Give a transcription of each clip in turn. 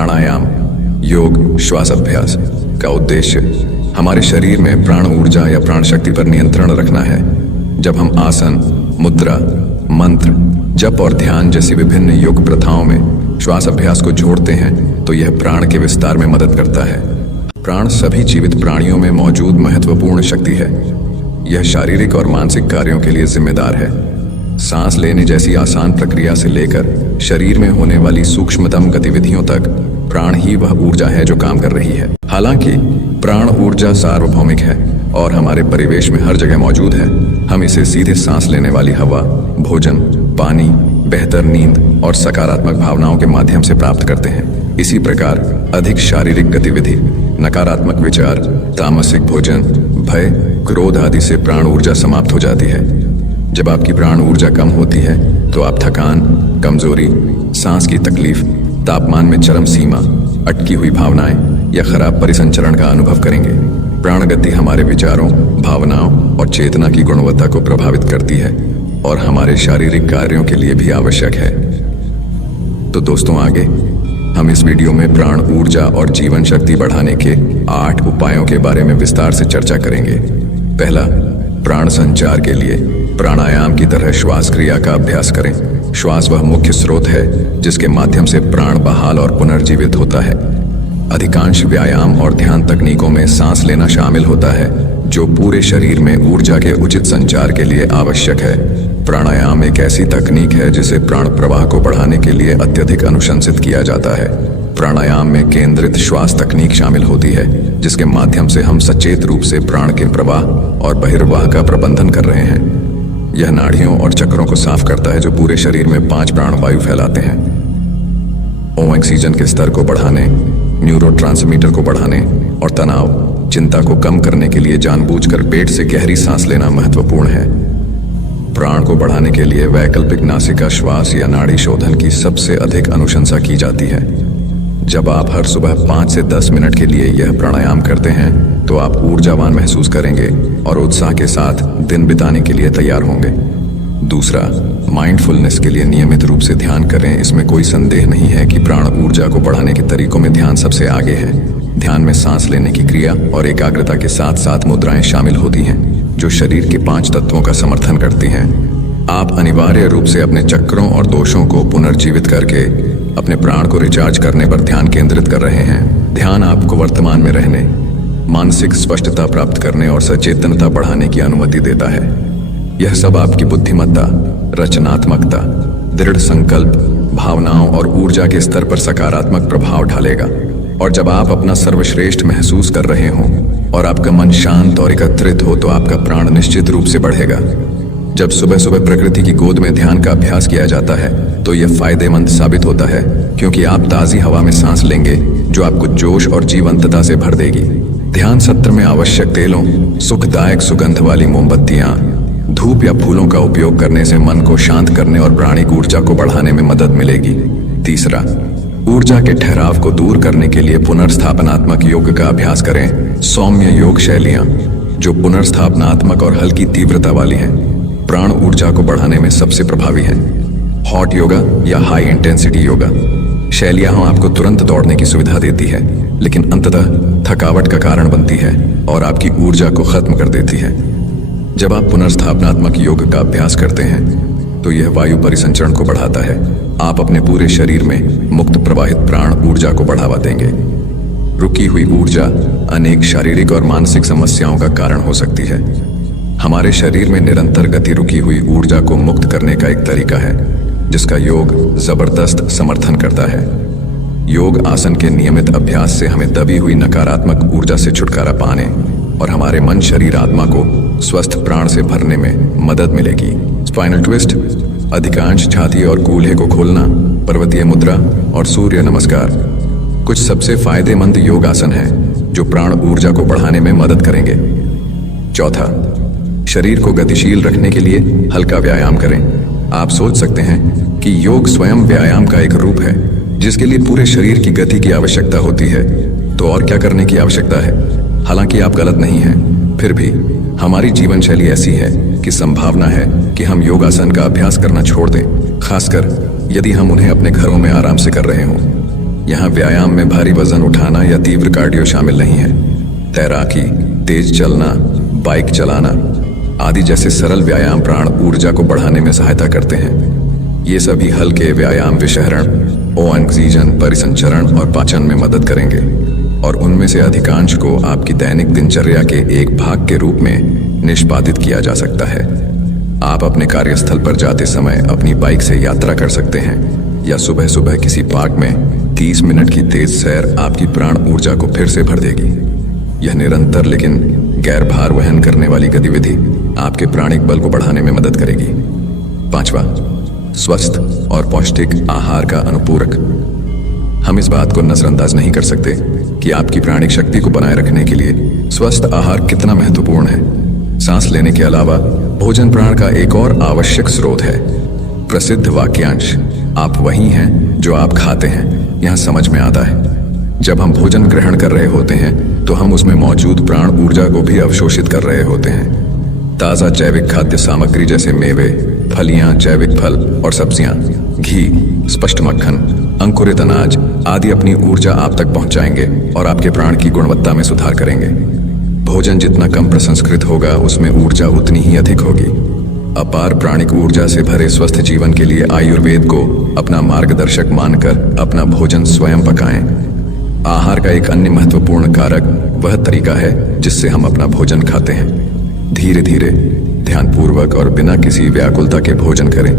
प्राणायाम, योग, श्वास अभ्यास का उद्देश्य हमारे शरीर में प्राण ऊर्जा या प्राण शक्ति पर नियंत्रण रखना है। जब हम आसन, मुद्रा, मंत्र, जप और ध्यान जैसी विभिन्न योग प्रथाओं में श्वास अभ्यास को जोड़ते हैं तो यह प्राण के विस्तार में मदद करता है। प्राण सभी जीवित प्राणियों में मौजूद महत्वपूर्ण शक्ति है। यह शारीरिक और मानसिक कार्यों के लिए जिम्मेदार है। सांस लेने जैसी आसान प्रक्रिया से लेकर शरीर में होने वाली सूक्ष्मतम गतिविधियों तक प्राण ही वह ऊर्जा है जो काम कर रही है। हालांकि प्राण ऊर्जा सार्वभौमिक है और हमारे परिवेश में हर जगह मौजूद है। हम इसे सीधे सांस लेने वाली हवा, भोजन, पानी, बेहतर नींद और सकारात्मक भावनाओं के माध्यम से प्राप्त करते हैं। इसी प्रकार अधिक शारीरिक गतिविधि, नकारात्मक विचार, तामसिक भोजन, भय, क्रोध आदि से प्राण ऊर्जा समाप्त हो जाती है। जब आपकी प्राण ऊर्जा कम होती है तो आप थकान, कमजोरी, सांस की तकलीफ, तापमान में चरम सीमा, अटकी हुई भावनाएं या खराब परिसंचरण का अनुभव करेंगे। प्राण गति हमारे विचारों, भावनाओं और चेतना की गुणवत्ता को प्रभावित करती है और हमारे शारीरिक कार्यों के लिए भी आवश्यक है। तो दोस्तों, आगे हम इस वीडियो में प्राण ऊर्जा और जीवन शक्ति बढ़ाने के 8 उपायों के बारे में विस्तार से चर्चा करेंगे। पहला, प्राण संचार के लिए प्राणायाम की तरह श्वास क्रिया का अभ्यास करें। श्वास वह मुख्य स्रोत है जिसके माध्यम से प्राण बहाल और पुनर्जीवित होता है। अधिकांश व्यायाम और ध्यान तकनीकों में सांस लेना शामिल होता है, जो पूरे शरीर में ऊर्जा के उचित संचार के लिए आवश्यक है। प्राणायाम एक ऐसी तकनीक है जिसे प्राण प्रवाह को बढ़ाने के लिए अत्यधिक अनुशंसित किया जाता है। प्राणायाम में केंद्रित श्वास तकनीक शामिल होती है, जिसके माध्यम से हम सचेत रूप से प्राण के प्रवाह और बहिर्वाह का प्रबंधन कर रहे हैं। यह नाड़ियों और चक्रों को साफ करता है जो पूरे शरीर में 5 प्राणवायु फैलाते हैं। ऑक्सीजन के स्तर को बढ़ाने, न्यूरोट्रांसमीटर को बढ़ाने और तनाव, चिंता को कम करने के लिए जानबूझकर पेट से गहरी सांस लेना महत्वपूर्ण है। प्राण को बढ़ाने के लिए वैकल्पिक नासिका श्वास या नाड़ी शोधन की सबसे अधिक अनुशंसा की जाती है। जब आप हर सुबह 5 से 10 मिनट के लिए यह प्राणायाम करते हैं तो आप ऊर्जावान महसूस करेंगे और उत्साह के साथ दिन बिताने के लिए तैयार होंगे। दूसरा, माइंडफुलनेस के लिए नियमित रूप से ध्यान करें। इसमें कोई संदेह नहीं है कि प्राण ऊर्जा को बढ़ाने के तरीकों में ध्यान सबसे आगे है। ध्यान में सांस लेने की क्रिया और एकाग्रता के साथ साथ मुद्राएं शामिल होती हैं, जो शरीर के 5 तत्वों का समर्थन करती हैं। आप अनिवार्य रूप से अपने चक्रों और दोषों को पुनर्जीवित करके अपने प्राण को रिचार्ज करने पर ध्यान केंद्रित कर रहे हैं। ध्यान आपको वर्तमान में रहने, मानसिक स्पष्टता प्राप्त करने और सचेतनता बढ़ाने की अनुमति देता है। यह सब आपकी बुद्धिमत्ता, रचनात्मकता, दृढ़ संकल्प, भावनाओं और ऊर्जा के स्तर पर सकारात्मक प्रभाव डालेगा। और जब आप अपना सर्वश्रेष्ठ महसूस कर रहे हों और आपका मन शांत और एकत्रित हो तो आपका प्राण निश्चित रूप से बढ़ेगा। जब सुबह सुबह प्रकृति की गोद में ध्यान का अभ्यास किया जाता है तो यह फायदेमंद साबित होता है, क्योंकि आप ताज़ी हवा में सांस लेंगे जो आपको जोश और जीवंतता से भर देगी। ध्यान सत्र में आवश्यक तेलों, सुखदायक सुगंध वाली मोमबत्तियां, धूप या फूलों का उपयोग करने से मन को शांत करने और प्राणिक ऊर्जा को बढ़ाने में मदद मिलेगी। तीसरा, ऊर्जा के ठहराव को दूर करने के लिए पुनर्स्थापनात्मक योग का अभ्यास करें। सौम्य योग शैलियां जो पुनर्स्थापनात्मक और हल्की तीव्रता वाली हैं, प्राण ऊर्जा को बढ़ाने में सबसे प्रभावी है। हॉट योगा या हाई इंटेंसिटी योगा शैलियां आपको तुरंत दौड़ने की सुविधा देती है, लेकिन अंततः थकावट का कारण बनती है और आपकी ऊर्जा को खत्म कर देती है। जब आप पुनर्स्थापनात्मक योग का अभ्यास करते हैं तो यह वायु परिसंचरण को बढ़ाता है। आप अपने पूरे शरीर में मुक्त प्रवाहित प्राण ऊर्जा को बढ़ावा देंगे। रुकी हुई ऊर्जा अनेक शारीरिक और मानसिक समस्याओं का कारण हो सकती है। हमारे शरीर में निरंतर गति रुकी हुई ऊर्जा को मुक्त करने का एक तरीका है, जिसका योग जबरदस्त समर्थन करता है। योग आसन के नियमित अभ्यास से हमें दबी हुई नकारात्मक ऊर्जा से छुटकारा पाने और हमारे मन, शरीर, आत्मा को स्वस्थ प्राण से भरने में मदद मिलेगी। स्पाइनल ट्विस्ट, अधिकांश छाती और कूल्हे को खोलना, पर्वतीय मुद्रा और सूर्य नमस्कार कुछ सबसे फायदेमंद योग आसन हैं जो प्राण ऊर्जा को बढ़ाने में मदद करेंगे। चौथा, शरीर को गतिशील रखने के लिए हल्का व्यायाम करें। आप सोच सकते हैं कि योग स्वयं व्यायाम का एक रूप है जिसके लिए पूरे शरीर की गति की आवश्यकता होती है, तो और क्या करने की आवश्यकता है? हालांकि आप गलत नहीं हैं, फिर भी हमारी जीवन शैली ऐसी है कि संभावना है कि हम योगासन का अभ्यास करना छोड़ दें, खासकर यदि हम उन्हें अपने घरों में आराम से कर रहे हों। यहाँ व्यायाम में भारी वजन उठाना या तीव्र कार्डियो शामिल नहीं है। तैराकी, तेज चलना, बाइक चलाना आदि जैसे सरल व्यायाम प्राण ऊर्जा को बढ़ाने में सहायता करते हैं। ये सभी हल्के व्यायाम विषहरण, ऑक्सीजन परिसंचरण और पाचन में मदद करेंगे और उनमें से अधिकांश को आपकी दैनिक दिनचर्या के एक भाग के रूप में निष्पादित किया जा सकता है। आप अपने कार्यस्थल पर जाते समय अपनी बाइक से यात्रा कर सकते हैं या सुबह सुबह किसी पार्क में 30 मिनट की तेज सैर आपकी प्राण ऊर्जा को फिर से भर देगी। यह निरंतर लेकिन गैर भार वहन करने वाली गतिविधि आपके प्राणिक बल को बढ़ाने में मदद करेगी। 5वां, स्वस्थ और पौष्टिक आहार का अनुपूरक। हम इस बात को नजरअंदाज नहीं कर सकते कि आपकी प्राणिक शक्ति को बनाए रखने के लिए स्वस्थ आहार कितना महत्वपूर्ण है। सांस लेने के अलावा भोजन प्राण का एक और आवश्यक स्रोत है। प्रसिद्ध वाक्यांश "आप वही हैं जो आप खाते हैं" यहां समझ में आता है। जब हम भोजन ग्रहण कर रहे होते हैं तो हम उसमें मौजूद प्राण ऊर्जा को भी अवशोषित कर रहे होते हैं। ताज़ा जैविक खाद्य सामग्री जैसे मेवे, फलियां, जैविक फल और सब्जियां, घी, स्पष्ट मक्खन, अंकुरित अनाज आदि अपनी ऊर्जा आप तक पहुंचाएंगे और आपके प्राण की गुणवत्ता में सुधार करेंगे। भोजन जितना कम प्रसंस्कृत होगा उसमें ऊर्जा उतनी ही अधिक होगी। अपार प्राणिक ऊर्जा से भरे स्वस्थ जीवन के लिए आयुर्वेद को अपना मार्गदर्शक मानकर अपना भोजन स्वयं पकाएं। आहार का एक अन्य महत्वपूर्ण कारक वह तरीका है जिससे हम अपना भोजन खाते हैं। धीरे धीरे, ध्यानपूर्वक और बिना किसी व्याकुलता के भोजन करें।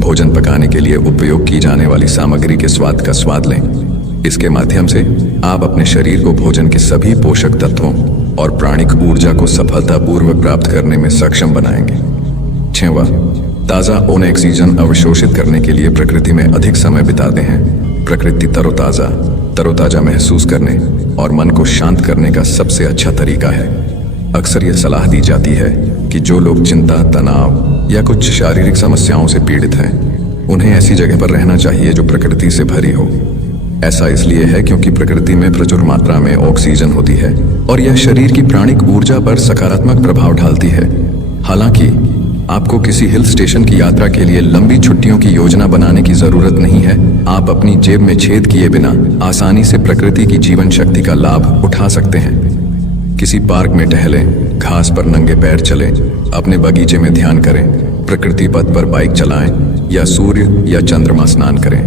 भोजन पकाने के लिए उपयोग की जाने वाली सामग्री के स्वाद का स्वाद लें। इसके माध्यम से आप अपने शरीर को भोजन के सभी पोषक तत्वों और प्राणिक ऊर्जा को सफलतापूर्वक प्राप्त करने में सक्षम बनाएंगे। 6वां, ताज़ा ऑक्सीजन अवशोषित करने के लिए प्रकृति में अधिक समय बिताते हैं। प्रकृति तरोताजा महसूस करने और मन को शांत करने का सबसे अच्छा तरीका है। अक्सर यह सलाह दी जाती है कि जो लोग चिंता, तनाव या कुछ शारीरिक समस्याओं से पीड़ित हैं, उन्हें ऐसी जगह पर रहना चाहिए जो प्रकृति से भरी हो। ऐसा इसलिए है क्योंकि प्रकृति में प्रचुर मात्रा में ऑक्सीजन होती है और यह शरीर की प्राणिक ऊर्जा पर सकारात्मक प्रभाव डालती है। हालांकि आपको किसी हिल स्टेशन की यात्रा के लिए लंबी छुट्टियों की योजना बनाने की जरूरत नहीं है। आप अपनी जेब में छेद किए बिना आसानी से प्रकृति की जीवन शक्ति का लाभ उठा सकते हैं। किसी पार्क में टहलें, घास पर नंगे पैर चलें, अपने बगीचे में ध्यान करें, प्रकृति पथ पर बाइक चलाएं या सूर्य या चंद्रमा स्नान करें।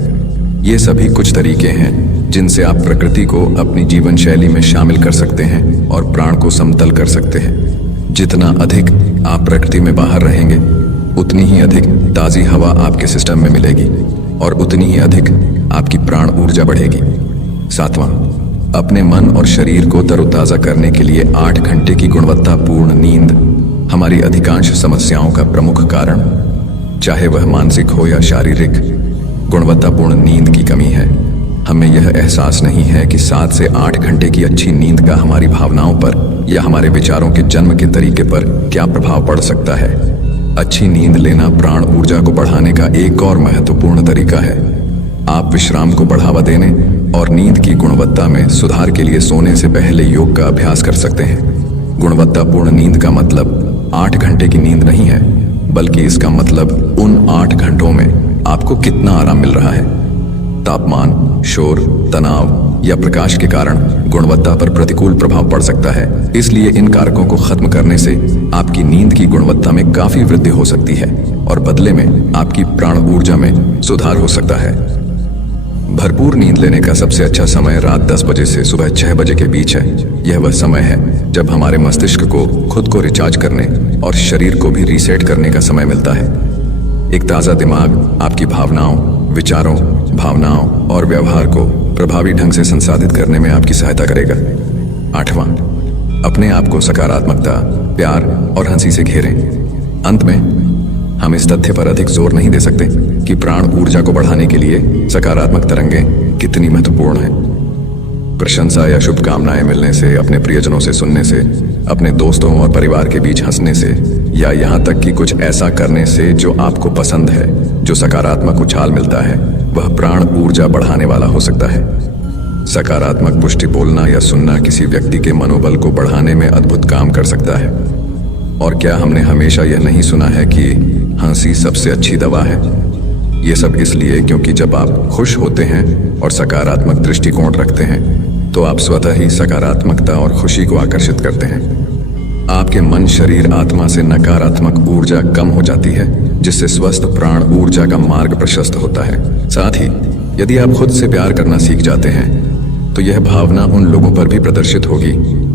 ये सभी कुछ तरीके हैं जिनसे आप प्रकृति को अपनी जीवन शैली में शामिल कर सकते हैं और प्राण को समतल कर सकते हैं। जितना अधिक आप प्रकृति में बाहर रहेंगे, उतनी ही अधिक ताज़ी हवा आपके सिस्टम में मिलेगी और उतनी ही अधिक आपकी प्राण ऊर्जा बढ़ेगी। 7वां, अपने मन और शरीर को तरोताज़ा करने के लिए 8 घंटे की गुणवत्तापूर्ण नींद हमारी अधिकांश समस्याओं का प्रमुख कारण, चाहे वह मानसिक हो या शारीरिक। गुणवत्तापूर्ण नींद की कमी है। हमें यह एहसास नहीं है कि 7 से 8 घंटे की अच्छी नींद का हमारी भावनाओं पर या हमारे विचारों के जन्म के तरीके पर क्या प्रभाव पड़ सकता है। अच्छी नींद लेना प्राण ऊर्जा को बढ़ाने का एक और महत्वपूर्ण तरीका है। आप विश्राम को बढ़ावा देने और नींद की गुणवत्ता में सुधार के लिए सोने से पहले योग का अभ्यास कर सकते हैं। गुणवत्तापूर्ण नींद का मतलब 8 घंटे की नींद नहीं है, बल्कि इसका मतलब उन 8 घंटों में आपको कितना आराम मिल रहा है। तापमान, शोर, तनाव या प्रकाश के कारण गुणवत्ता पर प्रतिकूल प्रभाव पड़ सकता है। इसलिए इन कारकों को खत्म करने से आपकी नींद की गुणवत्ता में काफी वृद्धि हो सकती है और बदले में आपकी प्राण ऊर्जा में सुधार हो सकता है। भरपूर नींद लेने का सबसे अच्छा समय रात 10 बजे से सुबह 6 बजे के बीच है। यह वह समय है जब हमारे मस्तिष्क को खुद को रिचार्ज करने और शरीर को भी रीसेट करने का समय मिलता है। एक ताज़ा दिमाग आपकी भावनाओं, विचारों, भावनाओं और व्यवहार को प्रभावी ढंग से संसाधित करने में आपकी सहायता करेगा। 8वां, अपने आप को सकारात्मकता, प्यार और हंसी से घेरें। अंत में हम इस तथ्य पर अधिक जोर नहीं दे सकते कि प्राण ऊर्जा को बढ़ाने के लिए सकारात्मक तरंगें कितनी महत्वपूर्ण हैं। प्रशंसा या शुभकामनाएं मिलने से, अपने प्रियजनों से सुनने से, अपने दोस्तों और परिवार के बीच हंसने से या यहाँ तक कि कुछ ऐसा करने से जो आपको पसंद है, जो सकारात्मक उछाल मिलता है, वह प्राण ऊर्जा बढ़ाने वाला हो सकता है। सकारात्मक पुष्टि बोलना या सुनना किसी व्यक्ति के मनोबल को बढ़ाने में अद्भुत काम कर सकता है। और क्या हमने हमेशा यह नहीं सुना है कि हंसी सबसे अच्छी दवा है? ये सब इसलिए क्योंकि जब आप खुश होते हैं और सकारात्मक दृष्टिकोण रखते हैं तो आप स्वतः ही सकारात्मकता और खुशी को आकर्षित करते हैं। आपके मन, शरीर, आत्मा से नकारात्मक ऊर्जा कम हो जाती है, जिससे स्वस्थ प्राण ऊर्जा का मार्ग प्रशस्त होता है। साथ ही यदि आप खुद से प्यार करना सीख जाते हैं तो यह भावना उन लोगों पर भी प्रदर्शित होगी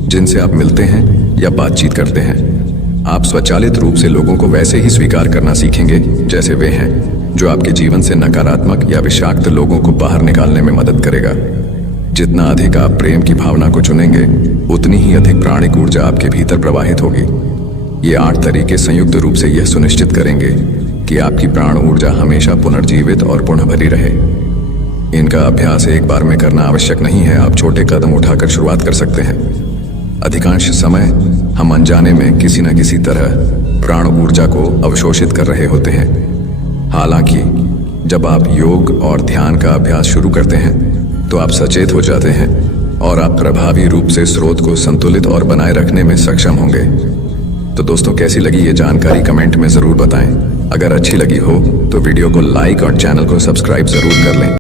जिनसे आप मिलते हैं या बातचीत करते हैं। आप स्वचालित रूप से लोगों को वैसे ही स्वीकार करना सीखेंगे जैसे वे हैं, जो आपके जीवन से नकारात्मक या विषाक्त लोगों को बाहर निकालने में मदद करेगा। जितना अधिक आप प्रेम की भावना को चुनेंगे, उतनी ही अधिक प्राणिक ऊर्जा आपके भीतर प्रवाहित होगी। ये 8 तरीके संयुक्त रूप से यह सुनिश्चित करेंगे कि आपकी प्राण ऊर्जा हमेशा पुनर्जीवित और पुनः भरी रहे। इनका अभ्यास एक बार में करना आवश्यक नहीं है, आप छोटे कदम उठाकर शुरुआत कर सकते हैं। अधिकांश समय हम अनजाने में किसी न किसी तरह प्राण ऊर्जा को अवशोषित कर रहे होते हैं। हालांकि जब आप योग और ध्यान का अभ्यास शुरू करते हैं तो आप सचेत हो जाते हैं और आप प्रभावी रूप से स्रोत को संतुलित और बनाए रखने में सक्षम होंगे। तो दोस्तों, कैसी लगी ये जानकारी कमेंट में ज़रूर बताएं। अगर अच्छी लगी हो तो वीडियो को लाइक और चैनल को सब्सक्राइब ज़रूर कर लें।